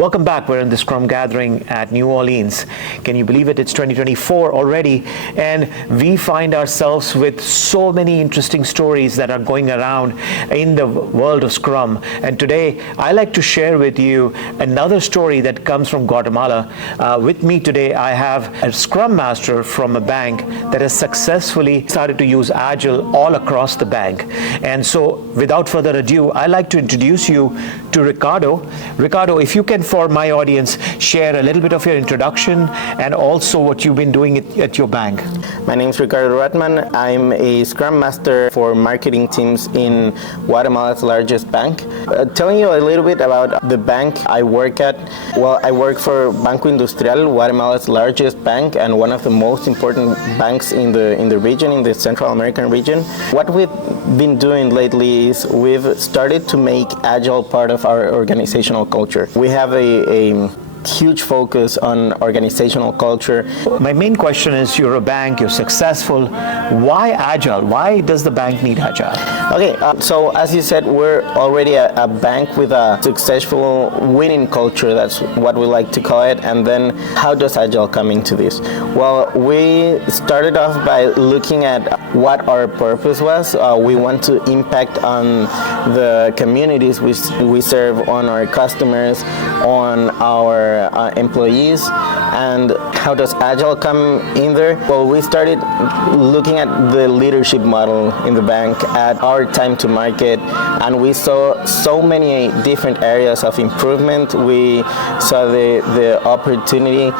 Welcome back. We're in the Scrum Gathering at New Orleans. Can you believe it? It's 2024 already, and we find ourselves with so many interesting stories that are going around in the world of Scrum. And today, I like to share with you another story that comes from Guatemala. With me today, I have a Scrum Master from a bank that has successfully started to use Agile all across the bank. And so, without further ado, I'd like to introduce you to Ricardo. Ricardo, if you can, for my audience, share a little bit of your introduction and also what you've been doing at your bank. My name is Ricardo 𝙎𝙊𝘾𝙄𝘼. I'm a Scrum Master for marketing teams in Guatemala's largest bank. Telling you a little bit about the bank I work at. Well, I work for Banco Industrial, Guatemala's largest bank and one of the most important banks in the region, in the Central American region. What we've been doing lately is we've started to make Agile part of our organizational culture. We have a huge focus on organizational culture. My main question is, you're a bank, you're successful. Why Agile? Why does the bank need Agile? Okay, so as you said, we're already a bank with a successful winning culture. That's what we like to call it. And then how does Agile come into this? Well, we started off by looking at what our purpose was. We want to impact on the communities we serve, on our customers, on our employees. And how does Agile come in there? Well, we started looking at the leadership model in the bank, at our time to market, and we saw so many different areas of improvement. We saw the opportunity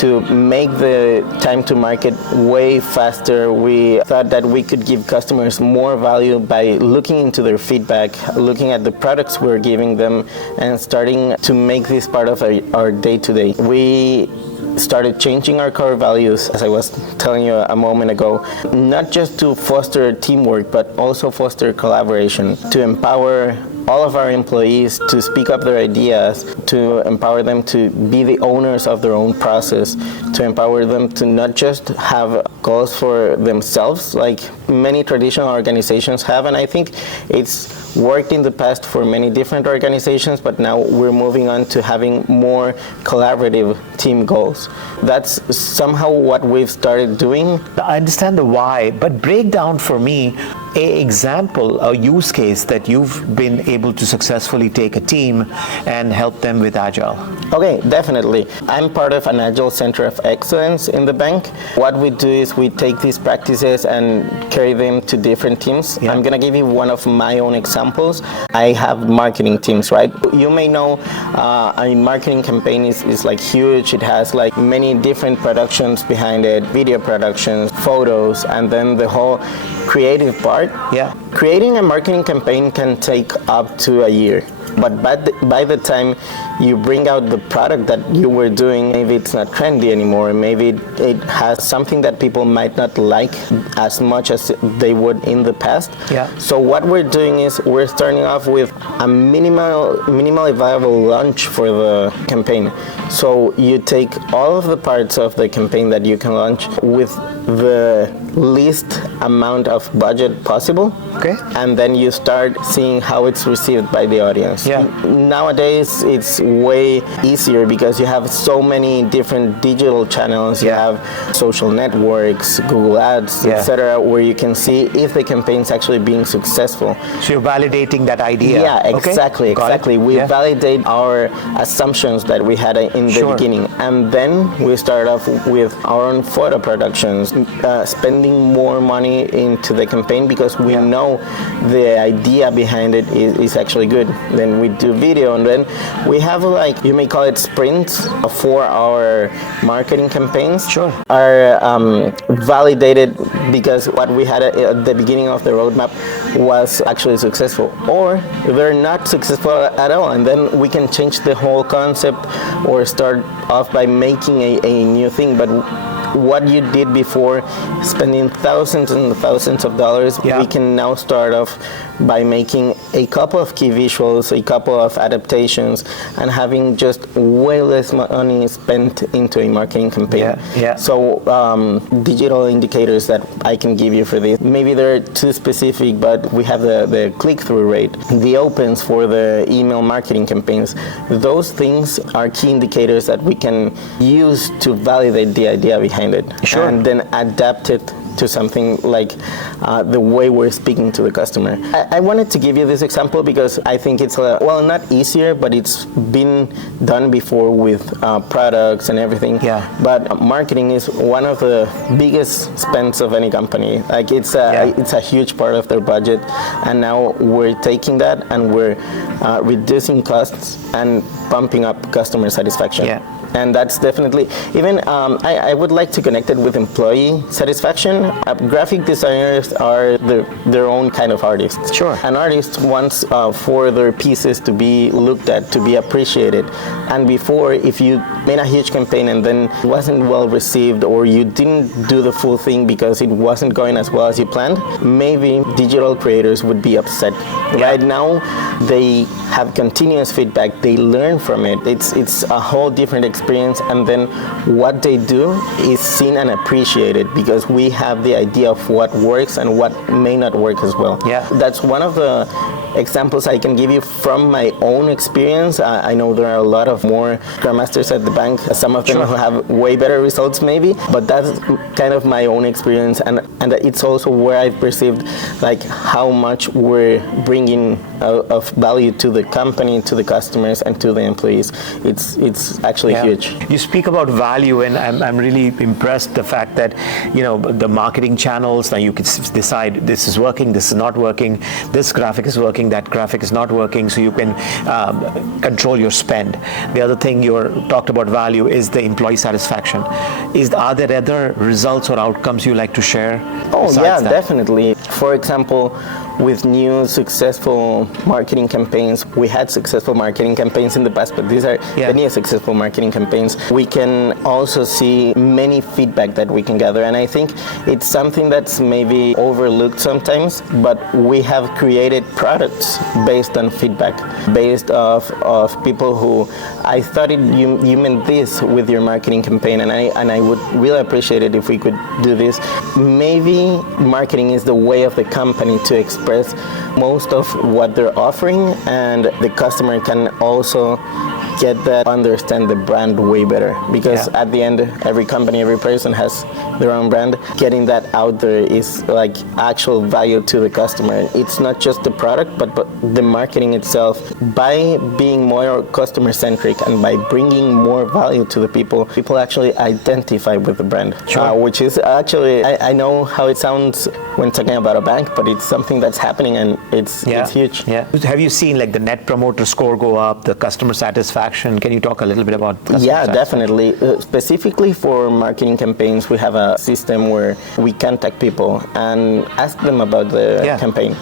to make the time to market way faster. We thought that we could give customers more value by looking into their feedback, looking at the products we're giving them, and starting to make this part of our day-to-day. We started changing our core values, as I was telling you a moment ago, not just to foster teamwork, but also foster collaboration, to empower all of our employees to speak up their ideas, to empower them to be the owners of their own process, to empower them to not just have goals for themselves like many traditional organizations have. And I think it's worked in the past for many different organizations, but now we're moving on to having more collaborative team goals. That's somehow what we've started doing. I understand the why, but break down for me an example, a use case that you've been able to successfully take a team and help them with Agile. Okay, definitely. I'm part of an Agile Center of Excellence in the bank. What we do is we take these practices and carry them to different teams. Yeah. I'm going to give you one of my own examples. I have marketing teams, right? You may know a marketing campaign is like huge. It has like many different productions behind it, video productions, photos, and then the whole creative part. Yeah. Creating a marketing campaign can take up to a year. But by the time you bring out the product that you were doing, maybe it's not trendy anymore. Maybe it has something that people might not like as much as they would in the past. Yeah. So what we're doing is we're starting off with a minimally viable launch for the campaign. So you take all of the parts of the campaign that you can launch with the least amount of budget possible. Okay. And then you start seeing how it's received by the audience. Yeah. Nowadays, it's way easier because you have so many different digital channels. You have social networks, Google Ads, etc., where you can see if the campaign is actually being successful. So you're validating that idea. Yeah, exactly, okay. exactly. We validate our assumptions that we had in the beginning. And then we start off with our own photo productions, spending more money into the campaign because we know the idea behind it is actually good. Then we do video, and then we have, like, you may call it sprints for our marketing campaigns. Sure. Are validated because what we had at the beginning of the roadmap was actually successful, or they're not successful at all, and then we can change the whole concept or start off by making a new thing. But what you did before, spending thousands and thousands of dollars, we can now start off by making a couple of key visuals, a couple of adaptations, and having just way less money spent into a marketing campaign. So digital indicators that I can give you for this, maybe they're too specific, but we have the click-through rate, the opens for the email marketing campaigns. Those things are key indicators that we can use to validate the idea behind it, and then adapt it to something like the way we're speaking to the customer. I wanted to give you this example because I think it's, well, not easier, but it's been done before with products and everything. But marketing is one of the biggest spends of any company. Like it's a huge part of their budget, and now we're taking that and we're reducing costs and pumping up customer satisfaction. And that's definitely, even I would like to connect it with employee satisfaction. Graphic designers are their own kind of artists. An artist wants for their pieces to be looked at, to be appreciated. And before, if you made a huge campaign and then it wasn't well received, or you didn't do the full thing because it wasn't going as well as you planned, maybe digital creators would be upset. Right now, they have continuous feedback. They learn from it. It's a whole different experience, and then what they do is seen and appreciated because we have the idea of what works and what may not work as well. That's one of the examples I can give you from my own experience. I know there are a lot of more Scrum Masters at the bank, some of them who have way better results maybe, but that's kind of my own experience, and it's also where I've perceived like how much we're bringing of value to the company, to the customers, and to the employees. It's actually huge. You speak about value, and I'm really impressed the fact that, you know, the marketing channels, now you can decide this is working, this is not working, this graphic is working, that graphic is not working, so you can control your spend. The other thing you talked about value is the employee satisfaction. Are there other results or outcomes you like to share? Oh yeah, definitely. For example, with new successful marketing campaigns, we had successful marketing campaigns in the past, but these are the new successful marketing campaigns. We can also see many feedback that we can gather, and I think it's something that's maybe overlooked sometimes, but we have created products based on feedback, based of people who, I thought you meant this with your marketing campaign, and I would really appreciate it if we could do this. Maybe marketing is the way of the company to express most of what they're offering, and the customer can also get that, understand the brand way better, because at the end, every company, every person has their own brand. Getting that out there is like actual value to the customer. It's not just the product, but the marketing itself. By being more customer centric and by bringing more value to the people actually identify with the brand, which is actually, I know how it sounds when talking about a bank, but it's something that's happening, and it's huge. Have you seen like the net promoter score go up, the customer satisfaction? Can you talk a little bit about customer satisfaction? Definitely. Specifically for marketing campaigns, we have a system where we contact people and ask them about the campaign.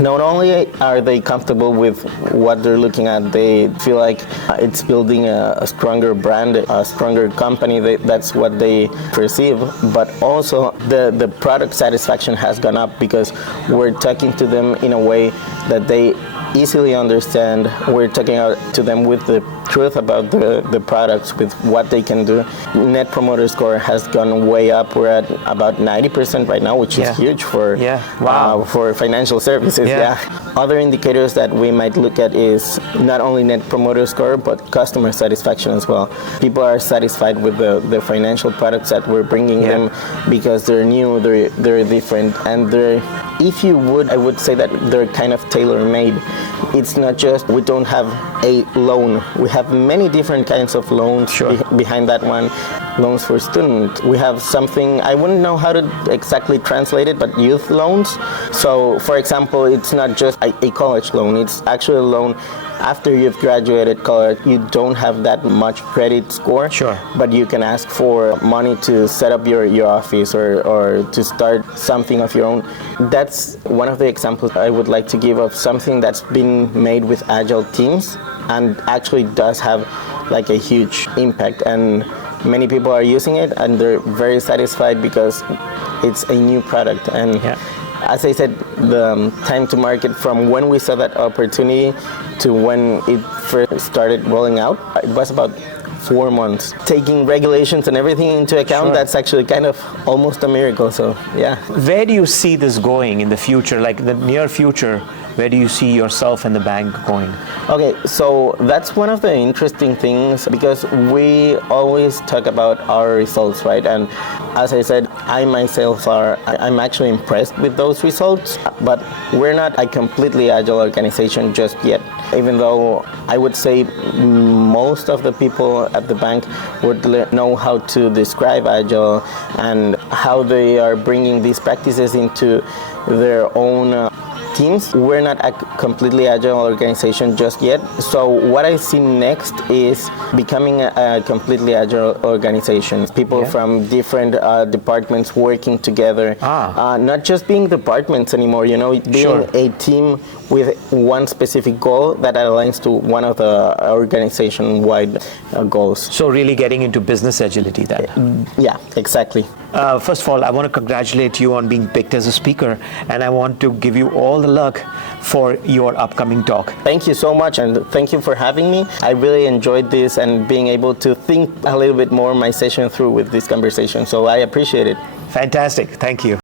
Not only are they comfortable with what they're looking at, they feel like it's building a stronger brand, a stronger company. That's what they perceive. But also the product satisfaction has gone up because we're talking to them in a way that they easily understand. We're talking to them with the truth about the products, with what they can do. Net promoter score has gone way up. We're at about 90% right now, which is huge for for financial services. Other indicators that we might look at is not only net promoter score, but customer satisfaction as well. People are satisfied with the financial products that we're bringing them because they're new, they're different, and if you would, I would say that they're kind of tailor-made. It's not just, we don't have a loan. We have many different kinds of loans behind that one. Loans for students. We have something, I wouldn't know how to exactly translate it, but youth loans. So, for example, it's not just a college loan. It's actually a loan after you've graduated college. You don't have that much credit score, but you can ask for money to set up your office or to start something of your own. That's one of the examples I would like to give of something that's been made with Agile teams and actually does have like a huge impact. And many people are using it and they're very satisfied because it's a new product. And as I said, the time to market from when we saw that opportunity to when it first started rolling out, it was about 4 months. Taking regulations and everything into account, that's actually kind of almost a miracle. So, yeah. Where do you see this going in the future, like the near future? Where do you see yourself and the bank going? Okay, so that's one of the interesting things because we always talk about our results, right? And as I said, I'm actually impressed with those results, but we're not a completely agile organization just yet. Even though I would say most of the people at the bank would know how to describe agile and how they are bringing these practices into their own teams. We're not a completely agile organization just yet. So what I see next is becoming a completely agile organization. People from different departments working together. Not just being departments anymore, being a team with one specific goal that aligns to one of the organization-wide goals. So really getting into business agility then. Yeah, exactly. First of all, I want to congratulate you on being picked as a speaker, and I want to give you all the luck for your upcoming talk. Thank you so much, and thank you for having me. I really enjoyed this and being able to think a little bit more my session through with this conversation, so I appreciate it. Fantastic. Thank you.